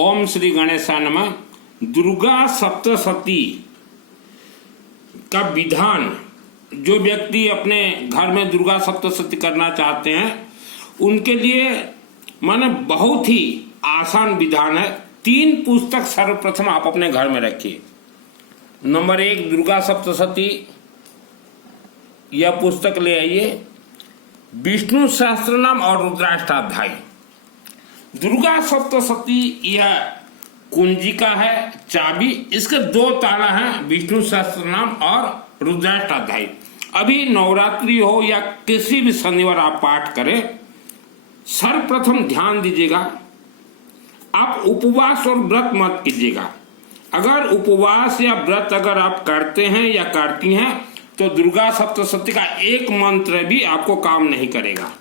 ओम श्री गणेशाय नमः। दुर्गा सप्तशती का विधान, जो व्यक्ति अपने घर में दुर्गा सप्तशती करना चाहते हैं उनके लिए माने बहुत ही आसान विधान है। 3 पुस्तक सर्वप्रथम आप अपने घर में रखिए। नंबर 1 दुर्गा सप्तशती, यह पुस्तक ले आइए। विष्णु सहस्त्र नाम और रुद्राष्टाध्याय। दुर्गा सप्तशती यह कुंजिका है, चाबी, इसके 2 ताला हैं, विष्णु सहस्त्र नाम और रुद्राष्टाध्याय। अभी नवरात्रि हो या किसी भी शनिवार आप पाठ करें, सर्वप्रथम ध्यान दीजिएगा, आप उपवास और व्रत मत कीजिएगा। अगर उपवास या व्रत अगर आप करते हैं या करती हैं तो दुर्गा सप्तशती का एक मंत्र भी आपको काम नहीं करेगा।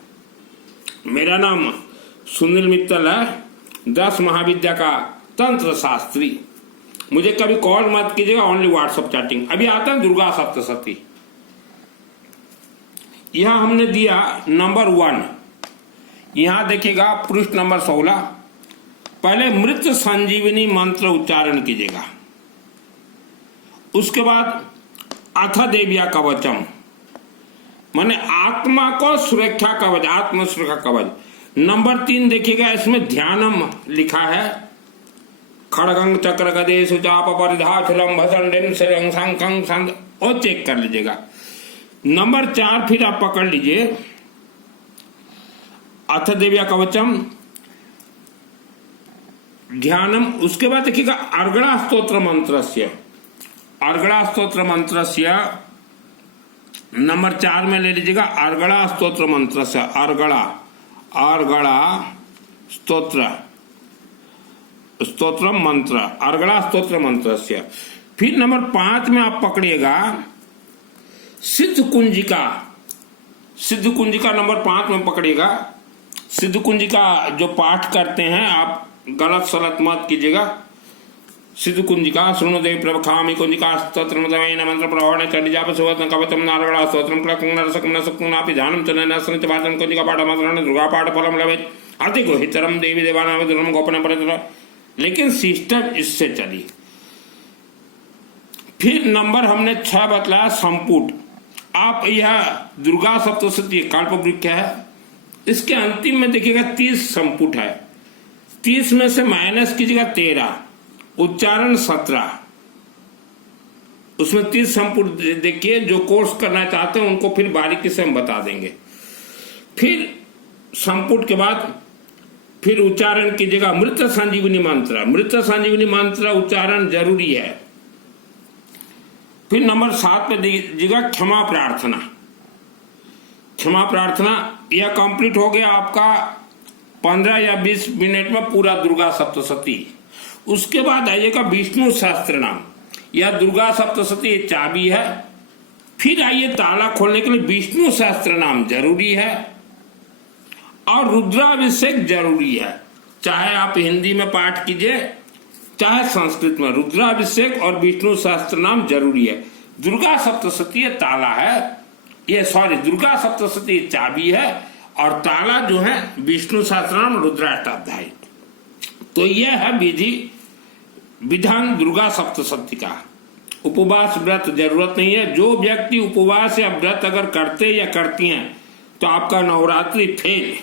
मेरा नाम सुनील मित्तल है, 10 महाविद्या का तंत्र शास्त्री। मुझे कभी कॉल मत कीजिएगा, ओनली व्हाट्सएप चैटिंग। अभी आता है दुर्गा सप्तशती। यहां हमने दिया नंबर 1, यहां देखिएगा पृष्ठ नंबर 16। पहले मृत संजीवनी मंत्र उच्चारण कीजिएगा, उसके बाद अथ देव्या कवचम माने आत्मा को सुरक्षा कवच, आत्म सुरक्षा कवच। नंबर 3 देखिएगा, इसमें ध्यानम लिखा है। खड़गंग चक्र गदेश चाप परिधाचलम भसंडिन सिरंग संकंग संग, और चेक कर लीजिएगा। नंबर 4 फिर आप पकड़ लीजिए, अथ देव्या कवचम ध्यानम। उसके बाद देखिएगा अर्गणा स्तोत्र मंत्रस्य, अर्गणा स्तोत्र मंत्रस्य नंबर 4 में ले लीजिएगा। अर्गणा स्तोत्र मंत्रस्य, अर्गणा स्तोत्र स्तोत्र मंत्र, अर्गणा स्तोत्र मंत्रस्य। फिर नंबर 5 में आप पकड़िएगा सिद्ध कुंजिका, सिद्ध कुंजिका नंबर 5 में पकड़िएगा। सिद्ध कुंजिका जो पाठ करते हैं आप गलत सलत मत कीजिएगा। सिद्ध कुंजिका शृणु देवी प्रभखामि कुंजिका स्तोत्रम तमेन मंत्र प्रवहणे चंडीजाप सुवत्न कवचम नारगणा स्तोत्रम क्लकं नरसकं नसक्नापि ध्यानं च नसनं च वाचनं कुंजिका पाठमंत्रं दुर्गा पाठ फलम लभेत् अति गुहितरम देवी देवानां दुर्गम गोपनं परतर। लेकिन सिस्टम इससे चली। फिर नंबर हमने 6 बतलाया संपुट। आप यह दुर्गा सप्तशती कल्प वृक्ष है, इसके अंतिम में देखिएगा 30 संपुट है। 30 में से माइनस कीजिएगा 13, उच्चारण 17, उसमें 30 संपुट देखिए। जो कोर्स करना चाहते हैं उनको फिर बारीकी से हम बता देंगे। फिर संपुट के बाद फिर उच्चारण कीजिएगा मृत संजीवनी मंत्र, मृत संजीवनी मंत्र उच्चारण जरूरी है। फिर नंबर 7 पे दीजिएगा क्षमा प्रार्थना, क्षमा प्रार्थना। यह कंप्लीट हो गया आपका 15 या 20 मिनट में पूरा दुर्गा सप्तशती। उसके बाद आइएगा विष्णु सहस्त्र नाम, यह दुर्गा सप्तशती चाबी है। फिर आइए ताला खोलने के लिए विष्णु सहस्त्र नाम जरूरी है और रुद्राभिषेक जरूरी है। चाहे आप हिंदी में पाठ कीजिए चाहे संस्कृत में, रुद्राभिषेक और विष्णु सहस्त्र नाम जरूरी है। दुर्गा सप्तशती ताला है, ये सॉरी दुर्गा सप्तशती चाबी है और ताला जो है विष्णु सहस्त्र नाम रुद्राष्टाध्याय। तो यह है विधि विधान दुर्गा सप्तशती का। उपवास व्रत जरूरत नहीं है। जो व्यक्ति उपवास या व्रत अगर करते या करती हैं तो आपका नवरात्रि फेल।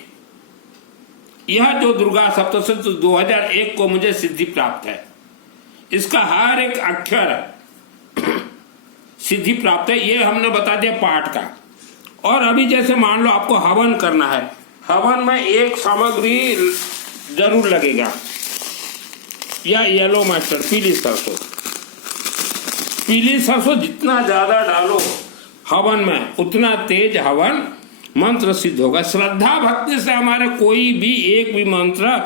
यह जो दुर्गा सप्तशती 2001 को मुझे सिद्धि प्राप्त है, इसका हर एक अक्षर सिद्धि प्राप्त है। ये हमने बता दिया पाठ का। और अभी जैसे मान लो आपको हवन करना है, हवन में एक सामग्री जरूर लगेगा, या येलो मस्टर्ड, पीली सरसों। पीली सरसों जितना ज्यादा डालो हवन में उतना तेज हवन मंत्र सिद्ध होगा। श्रद्धा भक्ति से हमारे कोई भी एक भी मंत्र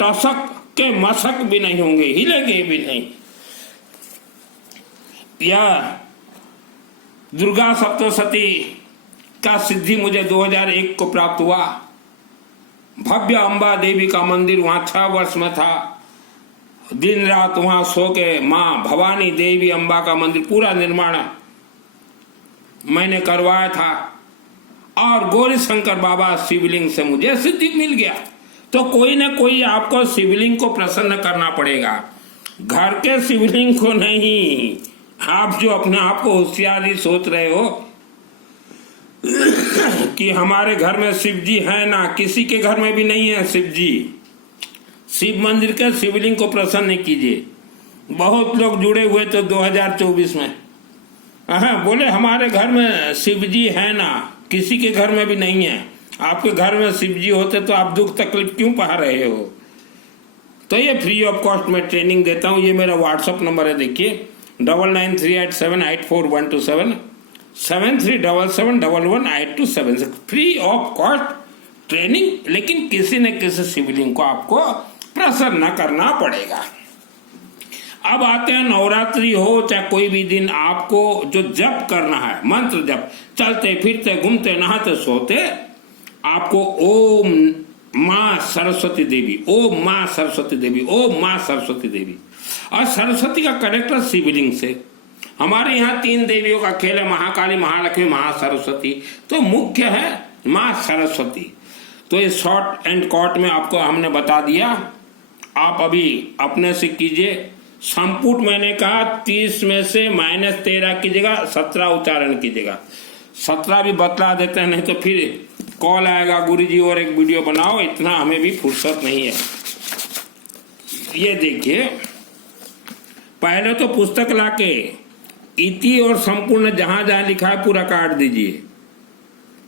टसक के मसक भी नहीं होंगे, हिलेंगे भी नहीं। यह दुर्गा सप्तशती का सिद्धि मुझे 2001 को प्राप्त हुआ। भव्य अंबा देवी का मंदिर वहां 6 वर्ष में था। दिन रात वहां सो के माँ भवानी देवी अंबा का मंदिर पूरा निर्माण मैंने करवाया था। और गौरी शंकर बाबा शिवलिंग से मुझे सिद्धि मिल गया। तो कोई ना कोई आपको शिवलिंग को प्रसन्न करना पड़ेगा, घर के शिवलिंग को नहीं। आप जो अपने आप को होशियारी सोच रहे हो कि हमारे घर में शिव जी है ना, किसी के घर में भी नहीं है शिव जी। शिव मंदिर के शिवलिंग को प्रसन्न कीजिए। बहुत लोग जुड़े हुए थे 2024 में, बोले हमारे घर में शिव जी है ना, किसी के घर में भी नहीं है। आपके घर में शिव जी होते तो आप दुख तकलीफ क्यों पा रहे हो? तो ये फ्री ऑफ कॉस्ट में ट्रेनिंग देता हूँ। ये मेरा व्हाट्सअप नंबर है, देखिए 9938784127 7377118276। फ्री ऑफ कॉस्ट ट्रेनिंग, लेकिन किसी न किसी शिवलिंग को आपको प्रसन्न करना पड़ेगा। अब आते हैं नवरात्रि हो चाहे कोई भी दिन, आपको जो जप करना है, मंत्र जप, चलते फिरते घूमते नहाते सोते, आपको ओम माँ सरस्वती देवी, ओम माँ सरस्वती देवी, ओम माँ सरस्वती देवी। और सरस्वती का कनेक्टर शिवलिंग से। हमारे यहाँ 3 देवियों का खेल है, महाकाली, महालक्ष्मी, महासरस्वती। तो मुख्य है माँ सरस्वती। तो ये शॉर्ट एंड कॉट में आपको हमने बता दिया। आप अभी अपने से कीजिए। संपुट मैंने कहा 30 में से -13 कीजिएगा, 17 उच्चारण कीजिएगा। 17 भी बतला देते हैं, नहीं तो फिर कॉल आएगा गुरुजी और एक वीडियो बनाओ। इतना हमें भी फुर्सत नहीं है। ये देखिए, पहले तो पुस्तक लाके इति और संपूर्ण जहां जहां लिखा है पूरा काट दीजिए।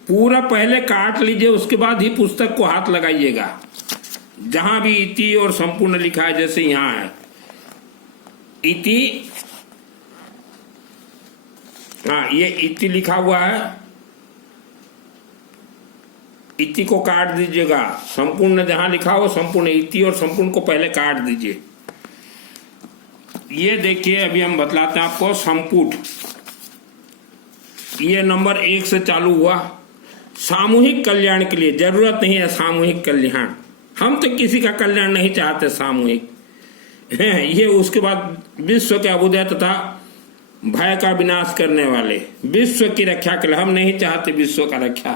पूरा पहले काट लीजिए, उसके बाद ही पुस्तक को हाथ लगाइएगा। जहां भी इति और संपूर्ण लिखा है, जैसे यहां है इति, हाँ ये इति लिखा हुआ है, इति को काट दीजिएगा। संपूर्ण जहां लिखा हो संपूर्ण, इति और संपूर्ण को पहले काट दीजिए। ये देखिए, अभी हम बतलाते हैं आपको। संपुट ये नंबर 1 से चालू हुआ। सामूहिक कल्याण के लिए जरूरत नहीं है सामूहिक कल्याण, हम तो किसी का कल्याण नहीं चाहते सामूहिक है। ये उसके बाद विश्व के अभ्युदय तथा भय का विनाश करने वाले, विश्व की रक्षा के लिए, हम नहीं चाहते विश्व का रक्षा।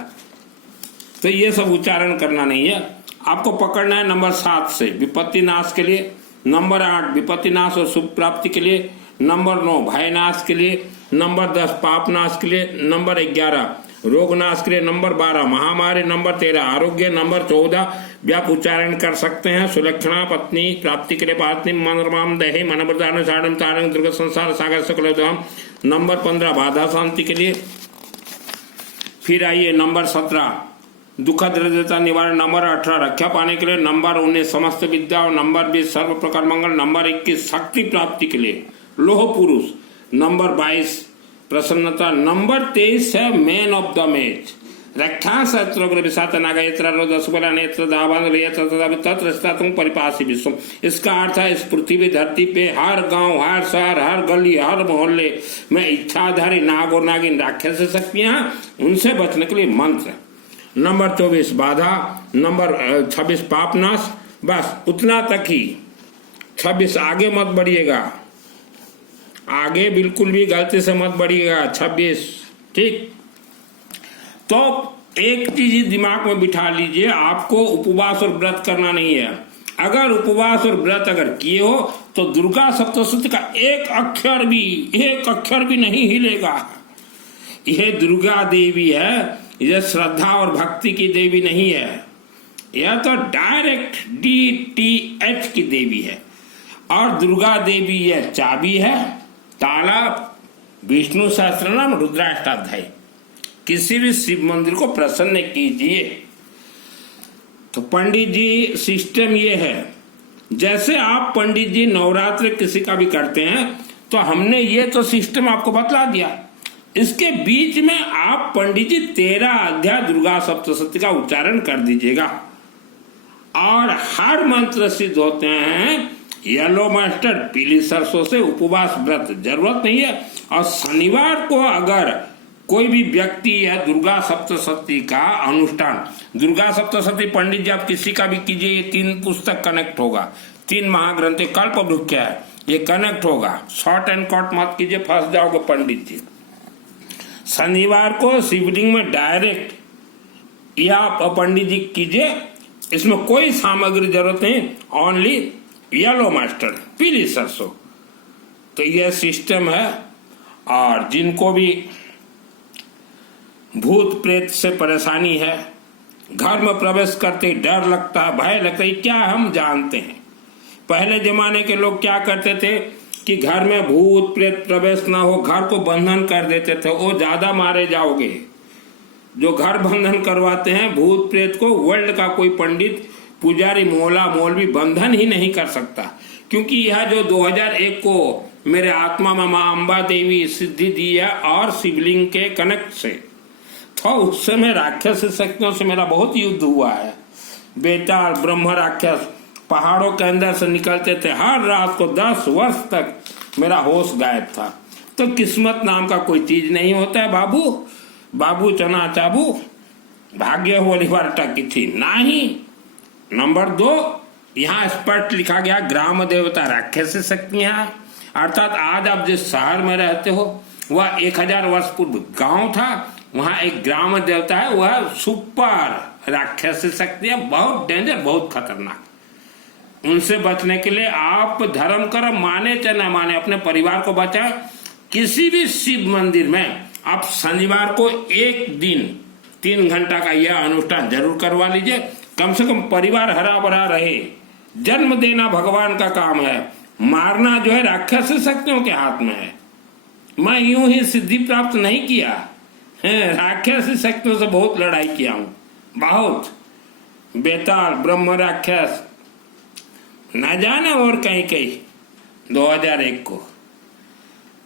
तो ये सब उच्चारण करना नहीं है, आपको पकड़ना है नंबर 7 से विपत्ति नाश के लिए, नंबर 8 विपत्ति नाश और शुभ प्राप्ति के लिए, नंबर 9 भय नाश के लिए, नंबर 10 पाप नाश के लिए, नंबर 11 रोग नाश के लिए, नंबर 12 महामारी, नंबर 13 आरोग्य, नंबर 14 व्याप उच्चारण कर सकते हैं सुलक्षणा पत्नी प्राप्ति के लिए, पत्नी मनोरमाम दहे मनप्रदान साढ़ तारंग दुर्ग संसार सागर सकलोधाम, नंबर 15 बाधा शांति के लिए। फिर आइए नंबर 17 दुखद हृदयता निवारण, नंबर 18 रक्षा पाने के लिए, नंबर 19 समस्त विद्या और नंबर 20 सर्व प्रकार मंगल, नंबर 21 शक्ति प्राप्ति के लिए लोह पुरुष, नंबर 22 प्रसन्नता, नंबर 23 है मैन ऑफ द मैच रक्षा शत्रुग्र विषात नागयत्र रोदसबला नेत्र दावान तत्र परिपासी विश्व। इसका अर्थ है इस पृथ्वी धरती पे हर गांव, हर शहर, हर गली, हर मोहल्ले में इच्छाधारी नाग और नागिन राक्षस शक्तियां, उनसे बचने के लिए मंत्र। नंबर 24 बाधा, नंबर 26 पापनाश। बस उतना तक ही। 26 आगे मत बढ़िएगा, आगे बिल्कुल भी गलती से मत बढ़िएगा। 26 ठीक। तो एक चीज दिमाग में बिठा लीजिए, आपको उपवास और व्रत करना नहीं है। अगर उपवास और व्रत अगर किए हो तो दुर्गा सप्तशती का एक अक्षर भी नहीं हिलेगा। यह दुर्गा देवी है, यह श्रद्धा और भक्ति की देवी नहीं है, यह तो डायरेक्ट DTH की देवी है। और दुर्गा देवी यह चाबी है, ताला। विष्णु सहस्त्रनाम रुद्राष्टाध्याय। किसी भी शिव मंदिर को प्रसन्न कीजिए। तो पंडित जी सिस्टम ये है, जैसे आप पंडित जी नवरात्र किसी का भी करते हैं तो हमने ये तो सिस्टम आपको बतला दिया। इसके बीच में आप पंडित जी 13 अध्याय दुर्गा सप्तशती का उच्चारण कर दीजिएगा और हर मंत्र सिद्ध होते हैं। येलो मस्टर्ड पीली सरसों से उपवास व्रत जरूरत नहीं है। और शनिवार को अगर कोई भी व्यक्ति है दुर्गा सप्तशती का अनुष्ठान, दुर्गा सप्तशती पंडित जी आप किसी का भी कीजिए, ये 3 पुस्तक कनेक्ट होगा, 3 महाग्रंथ कल्प वृक्ष है, ये कनेक्ट होगा। शॉर्ट एंड कट मत कीजिए, फंस जाओगे पंडित जी। शनिवार को शिवलिंग में डायरेक्ट या पंडित जी कीजिए इसमें कोई सामग्री जरूरत नहीं, ओनली येलो मस्टर्ड, पीली सरसों। तो यह सिस्टम है। और जिनको भी भूत प्रेत से परेशानी है, घर में प्रवेश करते ही डर लगता है, भय लगता है, क्या हम जानते हैं पहले जमाने के लोग क्या करते थे कि घर में भूत प्रेत प्रवेश ना हो, घर को बंधन कर देते थे, वो ज्यादा मारे जाओगे। जो घर बंधन करवाते हैं भूत प्रेत को, वर्ल्ड का कोई पंडित, पुजारी, मोला, मौलवी बंधन ही नहीं कर सकता। क्योंकि यह जो 2001 को मेरे आत्मा में माँ अम्बा देवी सिद्धि दी है और शिवलिंग के कनेक्ट से, तो उस समय राक्षस शक्तियों से मेरा बहुत युद्ध हुआ है। बेताल ब्रह्म राक्षस पहाड़ों के अंदर से निकलते थे, हर रात को 10 वर्ष तक मेरा होश गायब था। तो किस्मत नाम का कोई चीज नहीं होता है बाबू, बाबू चना चाबू, भाग्य होली बार टकी थी नहीं। नंबर 2, यहाँ स्पष्ट लिखा गया ग्राम देवता राक्षस शक्तियां, अर्थात आज आप जिस शहर में रहते हो वह 1000 वर्ष पूर्व गांव था, वहां एक ग्राम देवता है, वह सुपर राक्षस शक्तियां, बहुत डेंजर, बहुत खतरनाक। उनसे बचने के लिए आप धर्म कर्म माने चाहे न माने, अपने परिवार को बचाए। किसी भी शिव मंदिर में आप शनिवार को एक दिन 3 घंटा का यह अनुष्ठान जरूर करवा लीजिए, कम से कम परिवार हरा भरा रहे। जन्म देना भगवान का काम है, मारना जो है राक्षस शक्तियों के हाथ में है। मैं यूं ही सिद्धि प्राप्त नहीं किया है, राक्षस शक्तियों से बहुत लड़ाई किया हूं, बहुत। बेताल ब्रह्म राक्षस न जाने और कहीं कहीं 2001 को।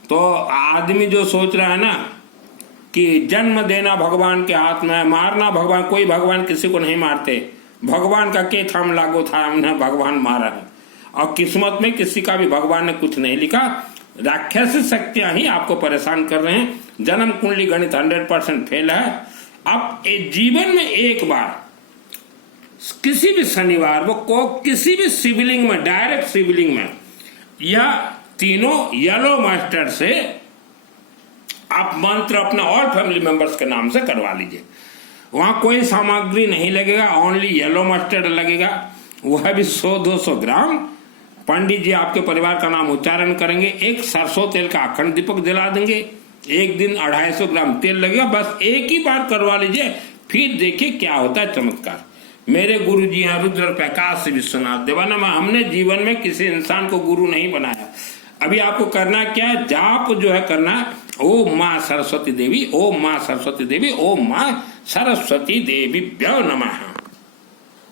तो आदमी जो सोच रहा है ना कि जन्म देना भगवान के हाथ में है, मारना भगवान, कोई भगवान किसी को नहीं मारते, भगवान का के थम लागू था, हमने भगवान मारा है। और किस्मत में किसी का भी भगवान ने कुछ नहीं लिखा, राक्षस शक्तियां ही आपको परेशान कर रहे हैं। जन्म कुंडली गणित 100% फेल है। अब जीवन में एक बार किसी भी शनिवार को किसी भी शिवलिंग में, डायरेक्ट शिवलिंग में, या तीनों येलो मास्टर से आप मंत्र अपने और फैमिली मेंबर्स के नाम से करवा लीजिए। वहां कोई सामग्री नहीं लगेगा, ओनली येलो मस्टर्ड लगेगा, वह भी 100-200 ग्राम। पंडित जी आपके परिवार का नाम उच्चारण करेंगे, एक सरसों तेल का अखंड दीपक जला देंगे, एक दिन 250 ग्राम तेल लगेगा। बस एक ही बार करवा लीजिए, फिर देखिए क्या होता है चमत्कार। मेरे गुरु जी हैं रुद्र प्रकाश विश्वनाथ देवानंद। हमने जीवन में किसी इंसान को गुरु नहीं बनाया। अभी आपको करना क्या है, जाप जो है करना, ओम माँ सरस्वती देवी, ओम माँ सरस्वती देवी, ओम माँ सरस्वती देवी भ्यो नमः।